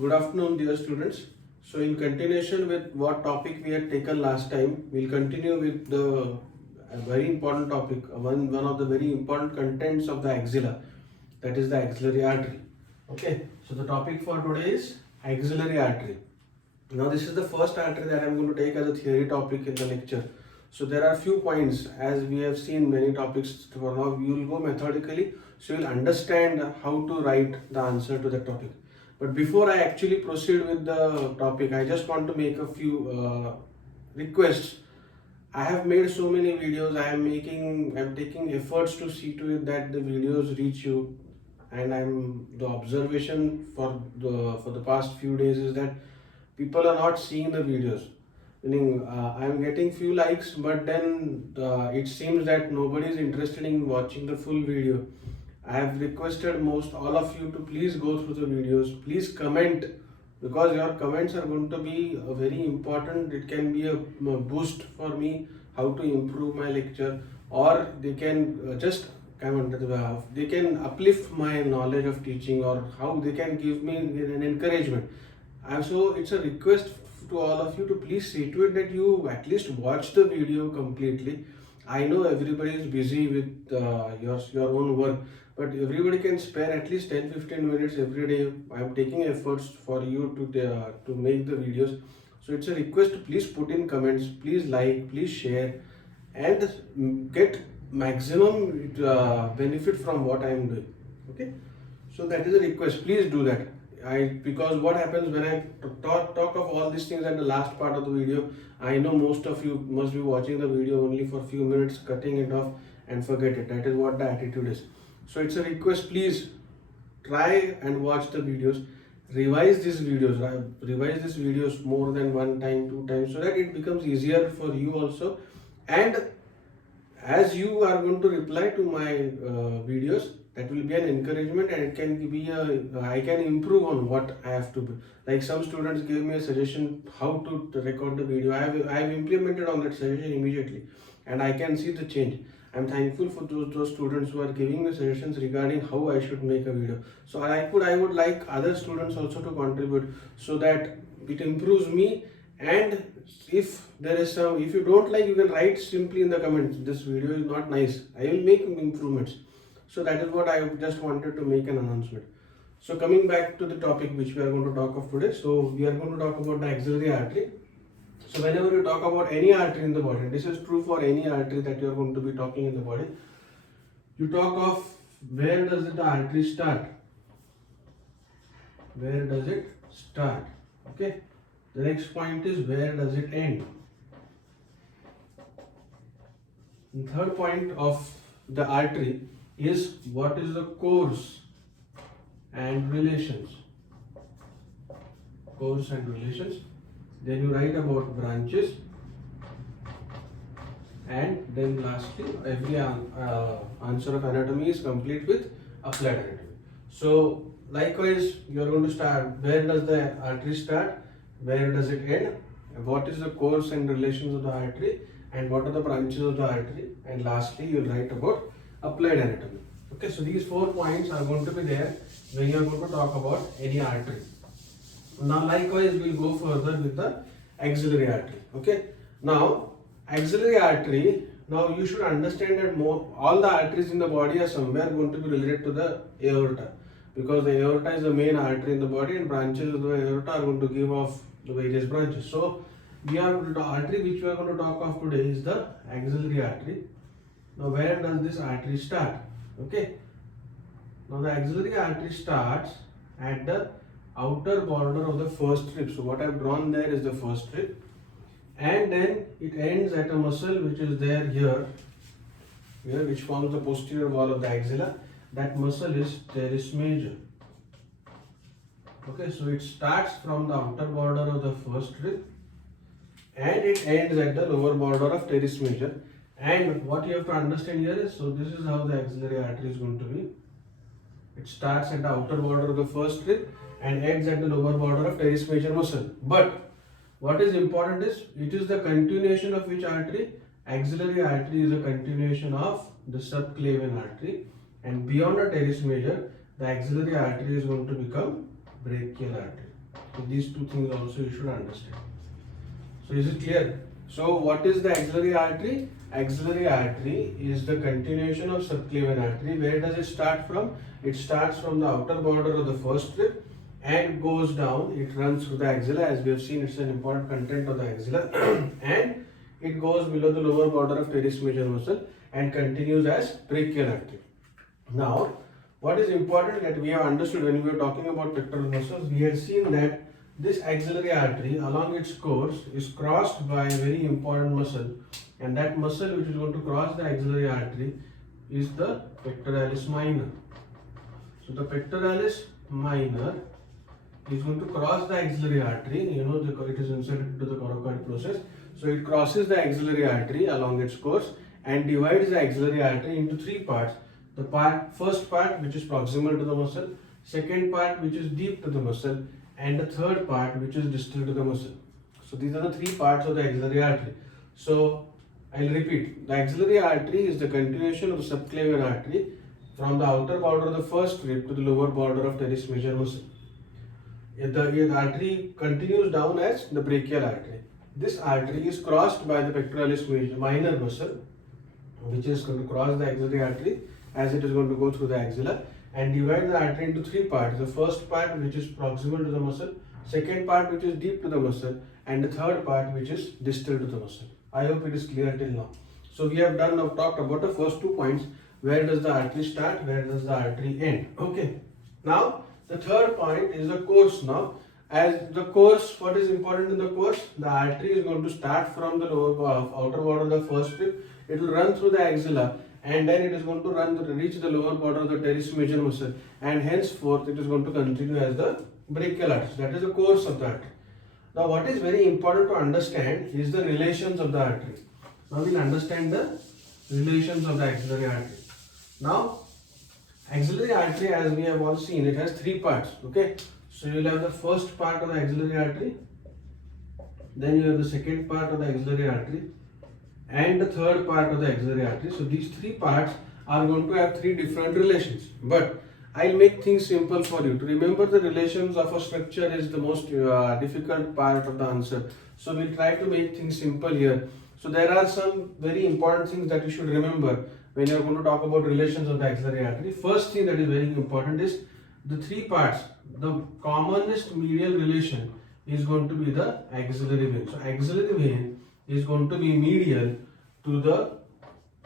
Good afternoon, dear students. So, in continuation with what topic we had taken last time, we'll continue with the very important topic, one of the very important contents of the axilla, that is the axillary artery. Okay, so the topic for today is axillary artery. Now, this is the first artery that I'm going to take as a theory topic in the lecture. So, there are few points, as we have seen many topics for now. We will go methodically, so you'll understand how to write the answer to the topic. But before I actually proceed with the topic, I just want to make a few requests. I have made so many videos. I'm taking efforts to see to it that the videos reach you. And the observation for the past few days is that people are not seeing the videos. Meaning, I'm getting few likes, but then it seems that nobody is interested in watching the full video. I have requested most all of you to please go through the videos, please comment, because your comments are going to be very important. It can be a boost for me how to improve my lecture, or they can just comment, they can uplift my knowledge of teaching, or how they can give me an encouragement. So it's a request to all of you to please see to it that you at least watch the video completely. I know everybody is busy with your own work, but everybody can spare at least 10-15 minutes every day. I am taking efforts for you to make the videos. So it's a request to please put in comments, please like, please share, and get maximum benefit from what I am doing. Okay, so that is a request. Please do that. Because what happens when I talk of all these things at the last part of the video, I know most of you must be watching the video only for a few minutes, cutting it off and forget it. That is what the attitude is. So it's a request, please try and watch the videos, revise these videos more than one time, two times, so that it becomes easier for you also. And as you are going to reply to my videos, that will be an encouragement, and it can be I can improve on what I have to do. Like some students gave me a suggestion how to record the video. I have implemented on that suggestion immediately, and I can see the change. I'm thankful for those students who are giving me suggestions regarding how I should make a video. So I would like other students also to contribute, so that it improves me. And if you don't like, you can write simply in the comments, this video is not nice, I will make improvements. So that is what I just wanted to make an announcement. So coming back to the topic which we are going to talk of today. So we are going to talk about the axillary artery. So whenever you talk about any artery in the body, this is true for any artery that you are going to be talking in the body, you talk of where does the artery start? Where does it start? Okay. The next point is where does it end? The third point of the artery is what is the course and relations. Course and relations. Then you write about branches, and then lastly every answer of anatomy is complete with applied anatomy. So likewise you are going to start, where does the artery start, where does it end, what is the course and relations of the artery, and what are the branches of the artery, and lastly you will write about applied anatomy. Okay, so these 4 points are going to be there when you are going to talk about any artery. Now likewise we will go further with the axillary artery. Okay, now axillary artery, now you should understand that all the arteries in the body are somewhere going to be related to the aorta, because the aorta is the main artery in the body, and branches of the aorta are going to give off the various branches. So the artery which we are going to talk of today is the axillary artery. Now where does this artery start? Okay, now the axillary artery starts at the outer border of the first rib. So what I have drawn there is the first rib, and then it ends at a muscle which is there here, which forms the posterior wall of the axilla. That muscle is teres major. Okay, so it starts from the outer border of the first rib, and it ends at the lower border of teres major. And what you have to understand here is, so this is how the axillary artery is going to be. It starts at the outer border of the first rib and ends at the lower border of teres major muscle. But what is important is, it is the continuation of which artery? Axillary artery is a continuation of the subclavian artery, and beyond the teres major, the axillary artery is going to become brachial artery. So these two things also you should understand. So is it clear? So what is the axillary artery? Axillary artery is the continuation of subclavian artery. Where does it start from? It starts from the outer border of the first rib and goes down. It runs through the axilla. As we have seen, it's an important content of the axilla and it goes below the lower border of teres major muscle and continues as brachial artery. Now, what is important that we have understood when we were talking about pectoral muscles, we had seen that this axillary artery along its course is crossed by a very important muscle, and that muscle which is going to cross the axillary artery is the pectoralis minor. So the pectoralis minor is going to cross the axillary artery. You know, it is inserted into the coracoid process. So it crosses the axillary artery along its course and divides the axillary artery into three parts. The first part which is proximal to the muscle, second part which is deep to the muscle, and the third part which is distal to the muscle. So these are the three parts of the axillary artery. So I'll repeat, the axillary artery is the continuation of the subclavian artery from the outer border of the first rib to the lower border of teres major muscle. The artery continues down as the brachial artery. This artery is crossed by the pectoralis minor muscle, which is going to cross the axillary artery as it is going to go through the axilla and divide the artery into three parts. The first part which is proximal to the muscle, second part which is deep to the muscle, and the third part which is distal to the muscle. I hope it is clear till now. So we have talked about the first 2 points. Where does the artery start? Where does the artery end? Okay. Now the third point is the course. Now, as the course, what is important in the course? The artery is going to start from the outer border of the first rib. It will run through the axilla and then it is going to reach the lower border of the teres major muscle, and henceforth it is going to continue as the brachial artery. That is the course of the artery. Now what is very important to understand is the relations of the artery. Now we will understand the relations of the axillary artery. Now axillary artery, as we have all seen, it has three parts. Okay, so you will have the first part of the axillary artery, then you have the second part of the axillary artery, and the third part of the axillary artery. So these three parts are going to have three different relations, but I'll make things simple for you. To remember the relations of a structure is the most difficult part of the answer. So we'll try to make things simple here. So there are some very important things that you should remember when you are going to talk about relations of the axillary artery. First thing that is very important is the three parts. The commonest medial relation is going to be the axillary vein. So axillary vein is going to be medial to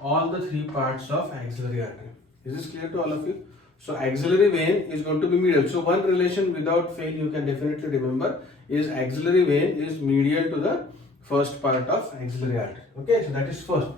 all the three parts of axillary artery. Is this clear to all of you? So axillary vein is going to be medial. So one relation without fail you can definitely remember is axillary vein is medial to the first part of axillary artery. Okay, so that is first.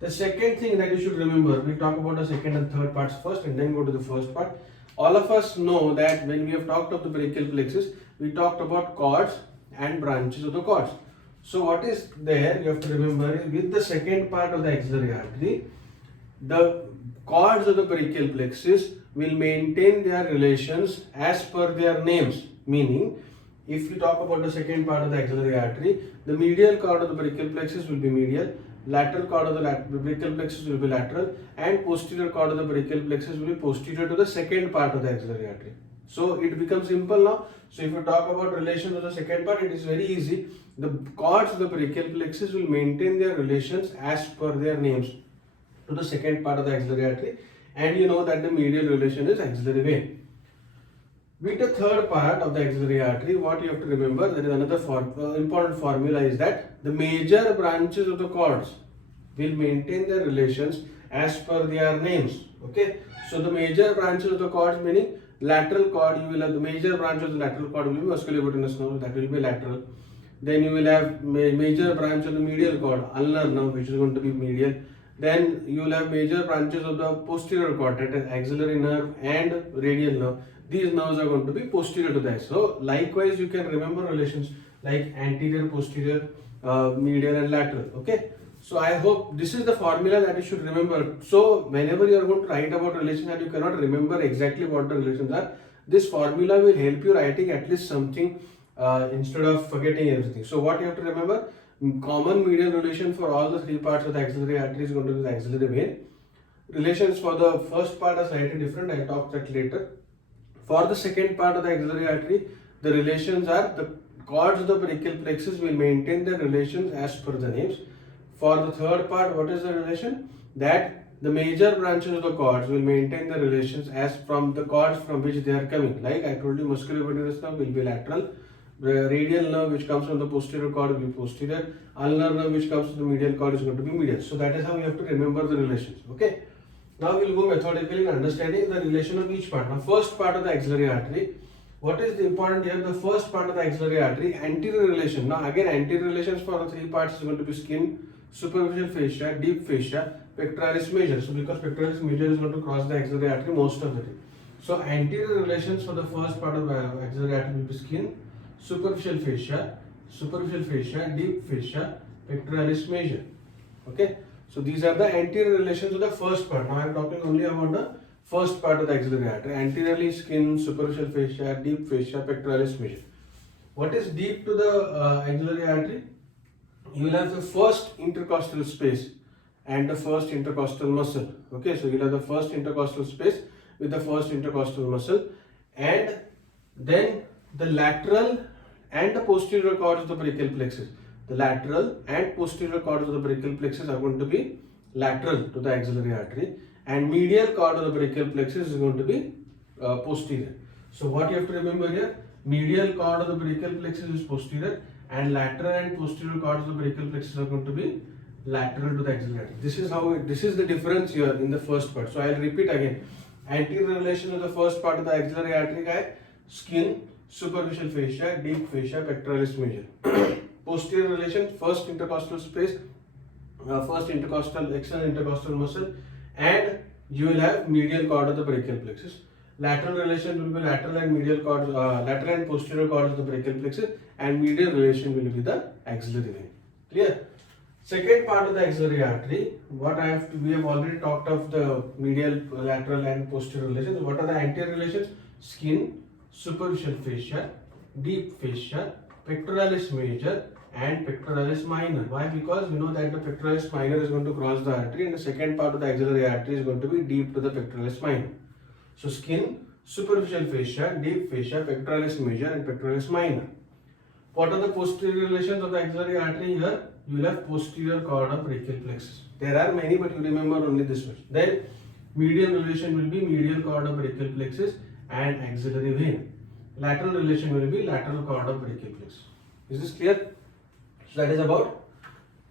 The second thing that you should remember, we talk about the second and third parts first and then go to the first part. All of us know that when we have talked of the brachial plexus, we talked about cords and branches of the cords. So what is there, you have to remember, with the second part of the axillary artery, the cords of the brachial plexus will maintain their relations as per their names. Meaning, if we talk about the second part of the axillary artery, the medial cord of the brachial plexus will be medial, lateral cord of the brachial plexus will be lateral, and posterior cord of the brachial plexus will be posterior to the second part of the axillary artery. So it becomes simple now. So if you talk about relations of the second part, it is very easy. The cords of the brachial plexus will maintain their relations as per their names to the second part of the axillary artery, and you know that the medial relation is axillary vein. With the third part of the axillary artery, what you have to remember, there is another important formula, is that the major branches of the cords will maintain their relations as per their names. Okay, so the major branches of the cords, meaning lateral cord, you will have the major branch of the lateral cord will be musculobutaneous nerve, that will be lateral. Then you will have major branch of the medial cord, ulnar nerve, which is going to be medial. Then you will have major branches of the posterior cord, that is axillary nerve and radial nerve. These nerves are going to be posterior to that. So likewise you can remember relations like anterior, posterior, medial and lateral. Okay. So I hope this is the formula that you should remember. So whenever you are going to write about relations and you cannot remember exactly what the relations are, this formula will help you writing at least something instead of forgetting everything. So what you have to remember, common medial relation for all the three parts of the axillary artery is going to be the axillary vein. Relations for the first part are slightly different. I will talk that later. For the second part of the axillary artery, the relations are the chords of the brachial plexus will maintain their relations as per the names. For the third part, what is the relation? That the major branches of the chords will maintain the relations as from the chords from which they are coming. Like I told you, musculopendular nerve will be lateral. The radial nerve which comes from the posterior cord will be posterior. Ulnar nerve which comes from the medial cord is going to be medial. So that is how you have to remember the relations. Okay. Now we will go methodically in understanding the relation of each part. Now first part of the axillary artery. What is the important here? The first part of the axillary artery, anterior relation. Now again, anterior relations for the three parts is going to be skin, superficial fascia, deep fascia, pectoralis major. So because pectoralis major is going to cross the axillary artery most of the time. So anterior relations for the first part of the axillary artery will be skin, superficial fascia, deep fascia, pectoralis major. Okay. So these are the anterior relations of the first part. Now I am talking only about the first part of the axillary artery. Anteriorly skin, superficial fascia, deep fascia, pectoralis major. What is deep to the axillary artery? You will have the first intercostal space and the first intercostal muscle. Okay, so you will have the first intercostal space with the first intercostal muscle, and then the lateral and the posterior chords of the brachial plexus. The lateral and posterior chords of the brachial plexus are going to be lateral to the axillary artery, and medial chord of the brachial plexus is going to be posterior. So what you have to remember here, medial chord of the brachial plexus is posterior, and lateral and posterior chords of the brachial plexus are going to be lateral to the axillary artery. This is the difference here in the first part. So I will repeat again. Anterior relation of the first part of the axillary artery guy, skin, superficial fascia, deep fascia, pectoralis major. Posterior relation, first intercostal space, first intercostal, external intercostal muscle, and you will have medial chord of the brachial plexus. Lateral relation will be lateral and medial chords, lateral and posterior chords of the brachial plexus, and medial relation will be the axillary vein. Clear? Second part of the axillary artery, we have already talked of the medial, lateral and posterior relations. What are the anterior relations? Skin, superficial fascia, deep fascia, pectoralis major and pectoralis minor. Why? Because you know that the pectoralis minor is going to cross the artery, and the second part of the axillary artery is going to be deep to the pectoralis minor. So skin, superficial fascia, deep fascia, pectoralis major and pectoralis minor. What are the posterior relations of the axillary artery here? You will have posterior chord of brachial plexus. There are many, but you remember only this much. Then medial relation will be medial chord of brachial plexus and axillary vein. Lateral relation will be lateral chord of brachial plexus. Is this clear? So that is about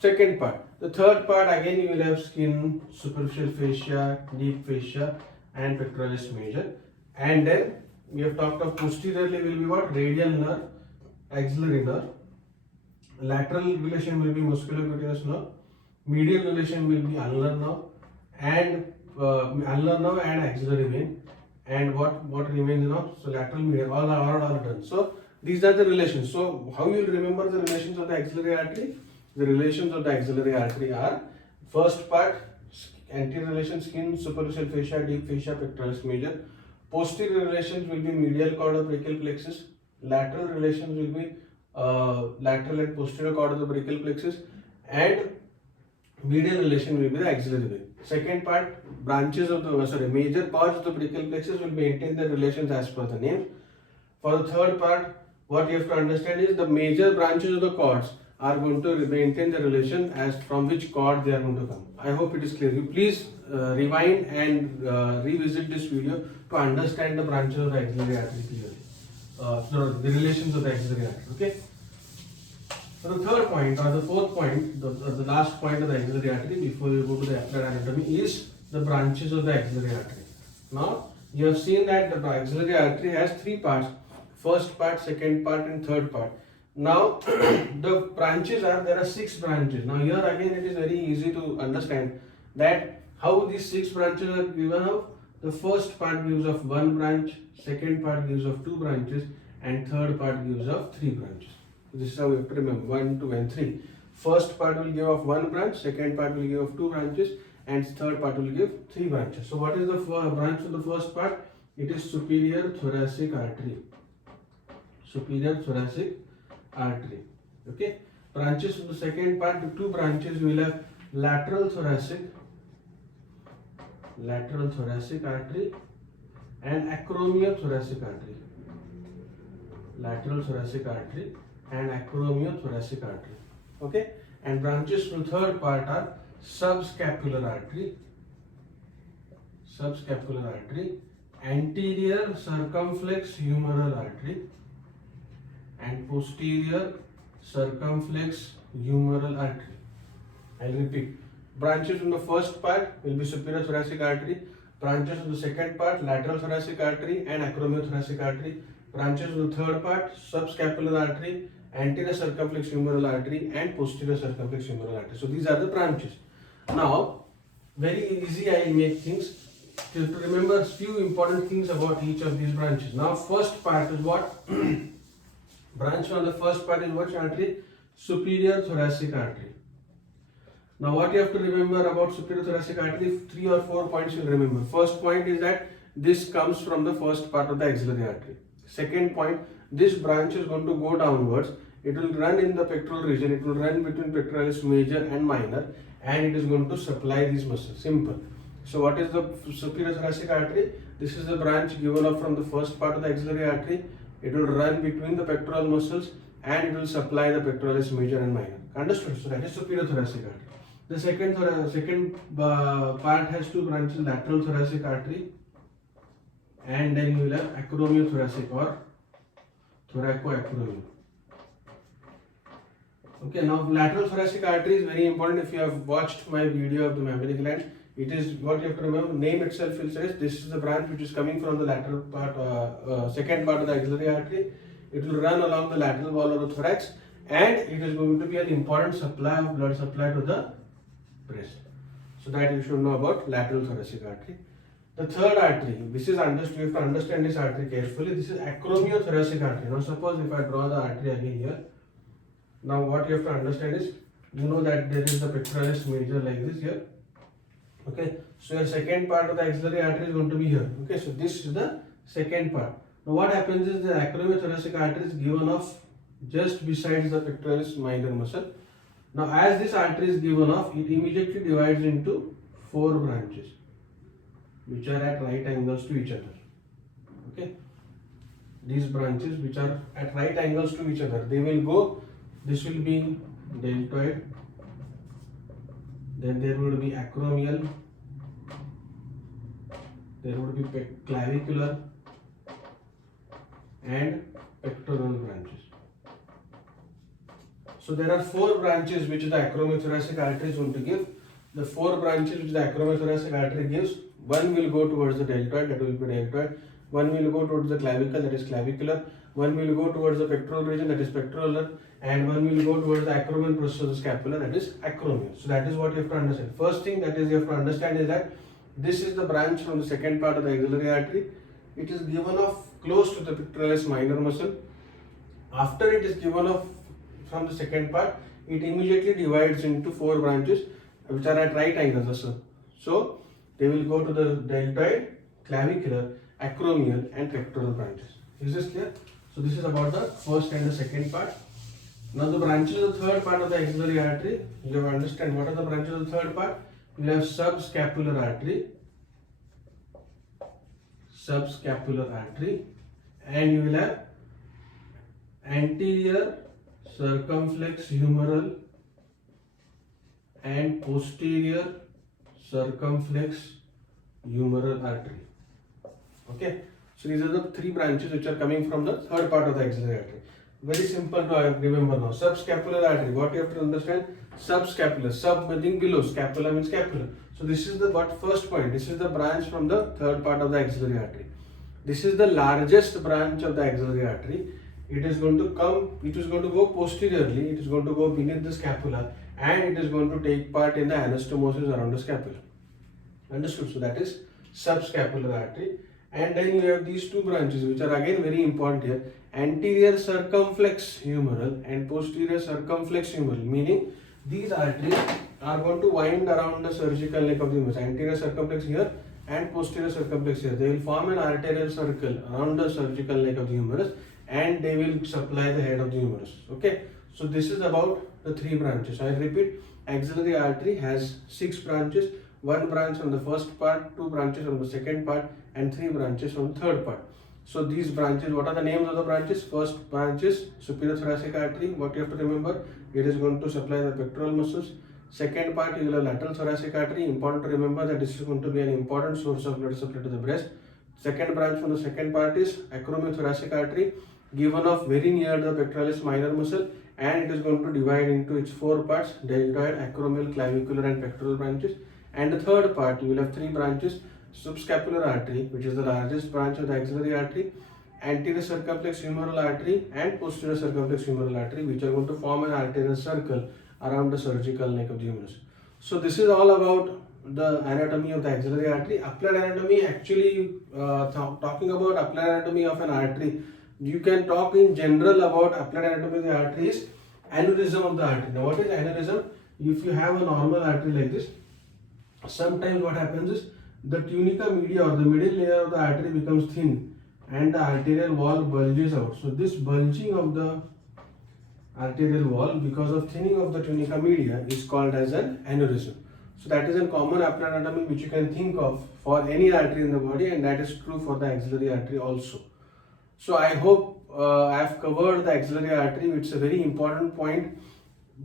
second part. The third part, again you will have skin, superficial fascia, deep fascia and pectoralis major. And then we have talked of posteriorly will be what? Radial nerve, axillary nerve. Lateral relation will be musculopendular nerve. Medial relation will be ulnar nerve and axillary vein. And what remains now? So lateral, medial, all are done. So these are the relations. So how you will remember the relations of the axillary artery? The relations of the axillary artery are first part, anterior relation, skin, superficial fascia, deep fascia, pectoralis major. Posterior relations will be medial chord of brachial plexus. Lateral relations will be lateral and posterior chord of the brachial plexus, and medial relation will be the axillary vein. Second part, branches of the major chords of the brachial plexus will maintain their relations as per the name. For the third part, what you have to understand is the major branches of the chords are going to maintain the relation as from which chord they are going to come. I hope it is clear. You please rewind and revisit this video to understand the branches of the axillary artery clearly. The relations of the axillary artery. Okay. So the third point or the fourth point, the last point of the axillary artery before you go to the applied anatomy is the branches of the axillary artery. Now you have seen that the axillary artery has three parts: first part, second part, and third part. Now the branches there are 6 branches. Now here again it is very easy to understand that how these 6 branches are given out. The first part gives of 1 branch, second part gives of 2 branches, and third part gives of 3 branches. This is how we have to remember: 1, 2 and 3. First part will give of 1 branch, second part will give of 2 branches, and third part will give 3 branches. So what is the branch of the first part? It is superior thoracic artery. Superior thoracic artery. Okay. Branches of the second part, the 2 branches we will have lateral thoracic artery and acromial thoracic artery. lateral thoracic artery and acromiothoracic artery. Okay, and branches from third part are subscapular artery, anterior circumflex humeral artery, and posterior circumflex humeral artery. I'll repeat. Branches from the first part will be superior thoracic artery. Branches from the second part, lateral thoracic artery and acromiothoracic artery. Branches from the third part, subscapular artery, anterior circumflex humeral artery and posterior circumflex humeral artery. So these are the branches. Now, very easy I will make things. To remember a few important things about each of these branches. Now, first part is what? Branch from the first part is which artery? Superior thoracic artery. Now, what you have to remember about superior thoracic artery? 3 or 4 points you will remember. First point is that this comes from the first part of the axillary artery. Second point, this branch is going to go downwards. It will run in the pectoral region. It will run between pectoralis major and minor, and it is going to supply these muscles. Simple. So what is the superior thoracic artery? This is the branch given up from the first part of the axillary artery. It will run between the pectoral muscles and it will supply the pectoralis major and minor. Understood? So that is superior thoracic artery. The second part has two branches, lateral thoracic artery and then you will have acromiothoracic or thoracoacromial. Okay, now lateral thoracic artery is very important. If you have watched my video of the mammary gland, it is what you have to remember. Name itself will say this is the branch which is coming from the lateral part, second part of the axillary artery. It will run along the lateral wall of the thorax, and it is going to be an important supply of blood supply to the breast. So that you should know about lateral thoracic artery. The third artery, this is understood. You have to understand this artery carefully. This is acromiothoracic artery. Now, suppose if I draw the artery again here. Now, what you have to understand is, you know that there is the pectoralis major like this here. Okay, so your second part of the axillary artery is going to be here. Okay, so this is the second part. Now what happens is the acromiothoracic artery is given off just besides the pectoralis minor muscle. Now as this artery is given off, it immediately divides into 4 branches which are at right angles to each other. Okay, these branches which are at right angles to each other, they will go, this will be deltoid, then there would be acromial, there would be clavicular and pectoral branches. So there are 4 branches which the acromiothoracic artery is going to give. The 4 branches which the acromiothoracic artery gives, one will go towards the deltoid, that will be deltoid. One will go towards the clavicle, that is clavicular. One will go towards the pectoral region, that is pectoralis, and one will go towards the acromial process of the scapula, that is acromial. So that is what you have to understand. First thing that is you have to understand is that this is the branch from the second part of the axillary artery. It is given off close to the pectoralis minor muscle. After it is given off from the second part, it immediately divides into 4 branches which are at right angles also. So they will go to the deltoid, clavicular, acromial and pectoral branches. Is this clear? So this is about the first and the second part. Now the branches of the third part of the axillary artery, you have to understand what are the branches of the third part. You have subscapular artery, and you will have anterior circumflex humeral and posterior circumflex humeral artery. Okay, so these are the 3 branches which are coming from the third part of the axillary artery. Very simple to remember now. Subscapular artery, what you have to understand? Subscapular, sub meaning below, scapula means scapular. So this is the first point. This is the branch from the third part of the axillary artery. This is the largest branch of the axillary artery. It is going to go posteriorly, it is going to go beneath the scapula, and it is going to take part in the anastomosis around the scapula. Understood? So that is subscapular artery. And then you have these 2 branches which are again very important here. Anterior circumflex humeral and posterior circumflex humeral, meaning these arteries are going to wind around the surgical neck of the humerus. Anterior circumflex here and posterior circumflex here. They will form an arterial circle around the surgical neck of the humerus, and they will supply the head of the humerus. Okay, so this is about the 3 branches. I repeat, axillary artery has 6 branches, 1 branch from the first part, 2 branches from the second part, and 3 branches from the third part. So these branches, what are the names of the branches? First branch is superior thoracic artery. What you have to remember, it is going to supply the pectoral muscles. Second part, you will have lateral thoracic artery. Important to remember that this is going to be an important source of blood supply to the breast. Second branch from the second part is acromial thoracic artery, given off very near the pectoralis minor muscle, and it is going to divide into its four parts: deltoid, acromial, clavicular and pectoral branches. And the third part, you will have three branches: subscapular artery, which is the largest branch of the axillary artery, anterior circumflex humeral artery and posterior circumflex humeral artery, which are going to form an arterial circle around the surgical neck of the humerus. So this is all about the anatomy of the axillary artery. Applied anatomy, actually talking about applied anatomy of an artery, you can talk in general about applied anatomy of the artery is aneurysm of the artery. Now what is aneurysm? If you have a normal artery like this, sometimes what happens is the tunica media or the middle layer of the artery becomes thin and the arterial wall bulges out. So this bulging of the arterial wall because of thinning of the tunica media is called as an aneurysm. So that is a common applied anatomy which you can think of for any artery in the body, and that is true for the axillary artery also. So I hope I have covered the axillary artery. It's a very important point.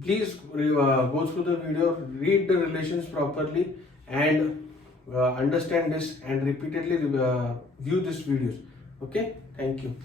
Please go through the video, read the relations properly, and understand this, and repeatedly view these videos. Okay, thank you.